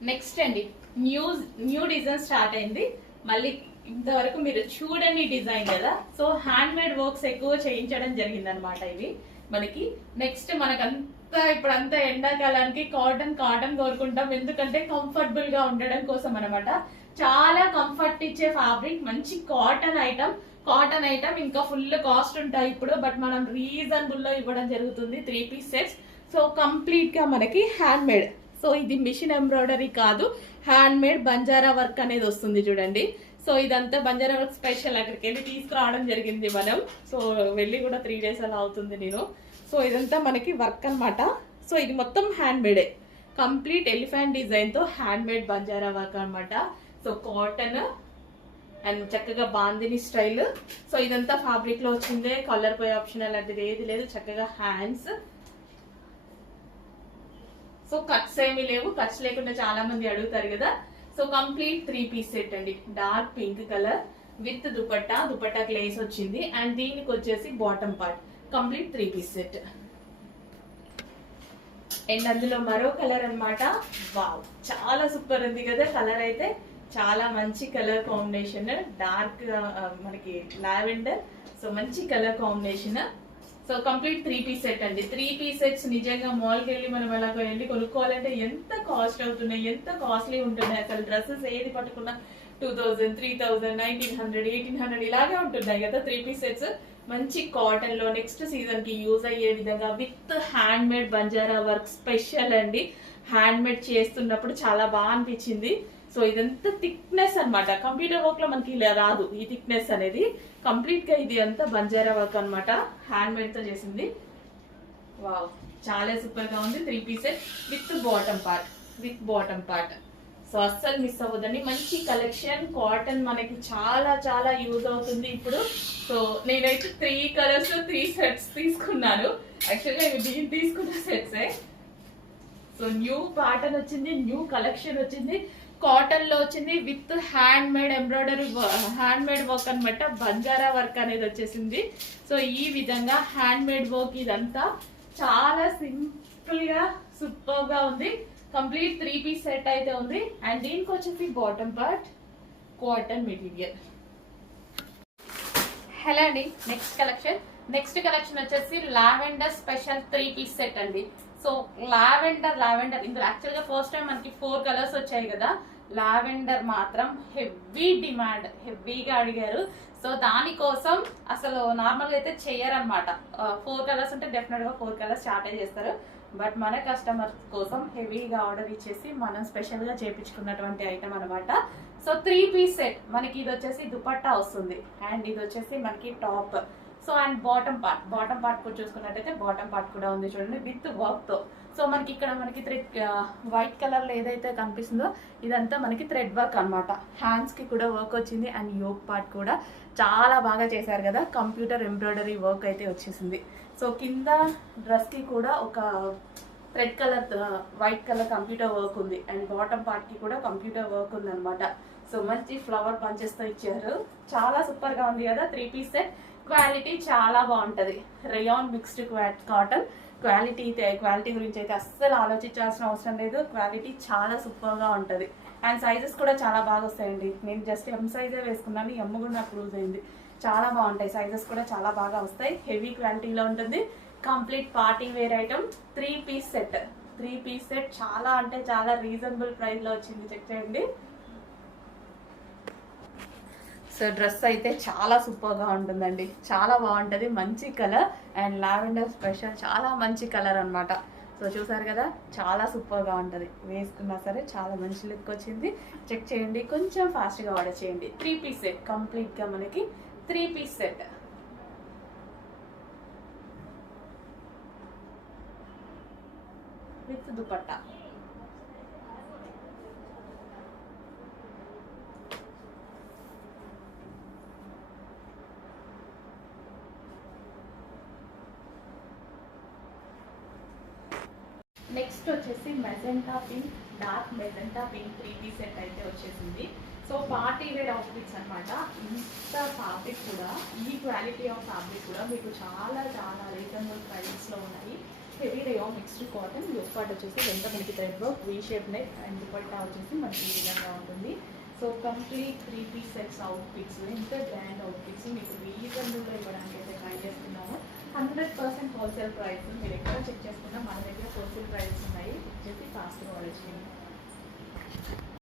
Next అండి new new design start అయింది. మళ్ళీ ఇంతవరకు మీరు చూడని డిజైన్ కదా, సో హ్యాండ్ మేడ్ వర్క్స్ ఎక్కువ చేయించడం జరిగింది అనమాట. ఇవి మనకి నెక్స్ట్ మనకంతా ఇప్పుడంతా ఎండాకాలానికి కాటన్ కాటన్ కోరుకుంటాం, ఎందుకంటే కంఫర్టబుల్ గా ఉండడం కోసం అనమాట. చాలా కంఫర్ట్ ఇచ్చే ఫ్యాబ్రిక్, మంచి కాటన్ ఐటమ్ ఇంకా ఫుల్ కాస్ట్ ఉంటాయి ఇప్పుడు, బట్ మనం రీజనబుల్ లో ఇవ్వడం జరుగుతుంది. 3 పీస్ సెట్స్. సో కంప్లీట్ గా మనకి హ్యాండ్ మేడ్. సో ఇది మిషన్ ఎంబ్రాయిడరీ కాదు, హ్యాండ్ మేడ్ బంజారా వర్క్ అనేది వస్తుంది చూడండి. సో ఇదంతా బంజారా వర్క్ స్పెషల్, అక్కడికి వెళ్ళి తీసుకురావడం జరిగింది మనం. సో వెళ్ళి కూడా 3 days అలా అవుతుంది నేను. సో ఇదంతా మనకి వర్క్ అనమాట. సో ఇది మొత్తం హ్యాండ్ మేడే, కంప్లీట్ ఎలిఫెంట్ డిజైన్ తో హ్యాండ్ మేడ్ బంజారా వర్క్ అనమాట. సో కాటన్ అండ్ చక్కగా బాందిని స్టైల్. సో ఇదంతా ఫ్యాబ్రిక్ లో వచ్చిందే, కలర్ పోయే ఆప్షన్ అలాంటిది ఏది లేదు. చక్కగా హ్యాండ్స్, సో కట్స్ ఏమీ లేవు. కట్స్ లేకుండా చాలా మంది అడుగుతారు కదా. సో కంప్లీట్ 3 పీస్ సెట్ అండి. Dark pink colour with dupatta గ్లేస్ వచ్చింది. అండ్ దీనికి వచ్చేసి bottom part, complete 3 piece set. And అందులో మరో కలర్ అనమాట. వావ్, చాలా సూపర్ ఉంది కదా కలర్ అయితే. చాలా మంచి కలర్ కాంబినేషన్, డార్క్ మనకి లావెండర్. సో మంచి colour combination. So complete 3 piece set అండి. 3 పీస్ సెట్స్ నిజంగా మాల్కి వెళ్ళి మనం అలా వెళ్ళి కొనుక్కోవాలంటే ఎంత కాస్ట్ అవుతున్నాయి, ఎంత కాస్ట్లీ ఉంటున్నాయి. అసలు డ్రెస్సెస్ ఏది పట్టుకున్నా 2000, 3000, 1900, 1800 ఇలాగే ఉంటున్నాయి కదా 3 పీస్ సెట్స్. మంచి కాటన్ లో నెక్స్ట్ సీజన్ కి యూజ్ అయ్యే విధంగా with hand made Banjara work special అండి. హ్యాండ్ మేడ్ చేస్తున్నప్పుడు చాలా బాగా అనిపించింది. సో ఇదంతా థిక్నెస్ అనమాట. కంప్యూటర్ వర్క్ లో మనకి ఇలా రాదు ఈ థిక్నెస్ అనేది. కంప్లీట్ గా ఇది అంతా బంజారా వర్క్ అనమాట, హ్యాండ్ మేడ్ తో చేసింది. వావ్, చాలా సూపర్ గా ఉంది. 3 piece with bottom part. So అస్సలు మిస్ అవ్వదండి. మంచి కలెక్షన్, కాటన్ మనకి చాలా చాలా యూజ్ అవుతుంది ఇప్పుడు. సో నేనైతే 3 కలర్స్ 3 సెట్స్ తీసుకున్నాను. యాక్చువల్గా ఇవి నేను తీసుకున్న సెట్సే. సో న్యూ ప్యాటర్న్ వచ్చింది, న్యూ కలెక్షన్ వచ్చింది, కాటన్ లో వచ్చింది with hand made embroidery, hand made work అనమాట. బంజారా వర్క్ అనేది వచ్చేసింది. సో ఈ విధంగా హ్యాండ్ మేడ్ వర్క్ ఇదంతా చాలా సింపుల్ గా సూపర్ గా ఉంది. కంప్లీట్ 3 పీస్ సెట్ అయితే ఉంది. అండ్ దీనికి వచ్చేసి bottom part cotton material. Hello అండి, నెక్స్ట్ కలెక్షన్ వచ్చేసి లావెండర్ స్పెషల్ 3 పీస్ సెట్ అండి. సో లావెండర్ ఇందులో యాక్చువల్ గా ఫస్ట్ టైం మనకి 4 కలర్స్ వచ్చాయి కదా. లావెండర్ మాత్రం హెవీ డిమాండ్, హెవీగా అడిగారు. సో దానికోసం అసలు నార్మల్ గా అయితే చెయ్యరనమాట. 4 కలర్స్ అంటే డెఫినెట్ గా 4 కలర్స్ స్టార్ట్ చేస్తారు. బట్ మన కస్టమర్ కోసం హెవీగా ఆర్డర్ ఇచ్చేసి మనం స్పెషల్ గా చేపించుకున్నటువంటి ఐటమ్ అనమాట. సో 3 పీస్ సెట్ మనకి ఇది వచ్చేసి దుపట్టా వస్తుంది, అండ్ ఇది వచ్చేసి మనకి top. So and bottom part కూడా చూసుకున్నట్టయితే బాటమ్ పార్ట్ కూడా ఉంది చూడండి విత్ వర్క్ తో. సో మనకి ఇక్కడ మనకి థ్రెడ్ వైట్ కలర్ లో ఏదైతే కనిపిస్తుందో ఇదంతా మనకి థ్రెడ్ వర్క్ అనమాట. హ్యాండ్స్ కి కూడా వర్క్ వచ్చింది. అండ్ యోక్ పార్ట్ కూడా చాలా బాగా చేశారు కదా, కంప్యూటర్ ఎంబ్రాయిడరీ వర్క్ అయితే వచ్చేసింది. సో కింద డ్రెస్ కి కూడా ఒక thread colour white colour computer work ఉంది. అండ్ బాటమ్ పార్ట్ కి కూడా కంప్యూటర్ వర్క్ ఉంది అనమాట. సో మంచి ఫ్లవర్ పంచెస్ తో ఇచ్చారు. చాలా సూపర్ గా ఉంది కదా 3 పీస్ సెట్. క్వాలిటీ చాలా బాగుంటది. రేయాన్ మిక్స్డ్ కాటన్ క్వాలిటీ గురించి అయితే అస్సలు ఆలోచించాల్సిన అవసరం లేదు. క్వాలిటీ చాలా సూపర్ గా ఉంటది. అండ్ సైజెస్ కూడా చాలా బాగా వస్తాయండి. నేను జస్ట్ ఎం సైజే వేసుకున్నాను, ఎమ్ కూడా నాకు లూజ్ అయింది. చాలా బాగుంటాయి, సైజెస్ కూడా చాలా బాగా వస్తాయి. హెవీ క్వాలిటీలో ఉంటుంది. Complete party wear item 3 piece set చాలా అంటే చాలా రీజనబుల్ ప్రైస్ లో వచ్చింది. చెక్ చేయండి. సో డ్రెస్ అయితే చాలా సూపర్ గా ఉంటుందండి, చాలా బాగుంటది. మంచి కలర్ అండ్ లావెండర్ స్పెషల్, చాలా మంచి కలర్ అనమాట. సో చూసారు కదా, చాలా సూపర్ గా ఉంటది. వేసుకున్నా సరే చాలా మంచి లుక్ వచ్చింది. చెక్ చేయండి, కొంచెం ఫాస్ట్ గా ఆర్డర్ చేయండి. 3 పీస్ సెట్ కంప్లీట్ గా మనకి 3 piece set with dupatta. Next వచ్చేసి magenta pink, dark magenta pink 3 piece set అయితే వచ్చేసింది. సో పార్టీ వేర్ అవుట్ఫిట్స్ అనమాట. ఇంత ఫ్యాబ్రిక్ కూడా, ఈ క్వాలిటీ ఆఫ్ ఫ్యాబ్రిక్ కూడా మీకు చాలా చాలా రీజనబుల్ ప్రైసెస్లో ఉన్నాయి. Heavy rayon mixed cotton. యూస్ పార్ట్ వచ్చేసి వెంట మనకి thread work, V shape neck and dupatta వచ్చేసి మనకి ఈ విధంగా ఉంటుంది. So complete 3 piece sets outfits, ఎంత గ్రాండ్ అవుట్ఫిట్స్ మీకు రీజనబుల్గా ఇవ్వడానికి అయితే ట్రై చేస్తున్నాము. 100% హోల్సేల్ ప్రైస్. మీరు ఎక్కడ చెక్ చేసుకున్నా మన దగ్గర హోల్సేల్ ప్రైస్ ఉన్నాయి. వచ్చేసి ఫాస్ట్గా ఆర్డర్ చేయండి.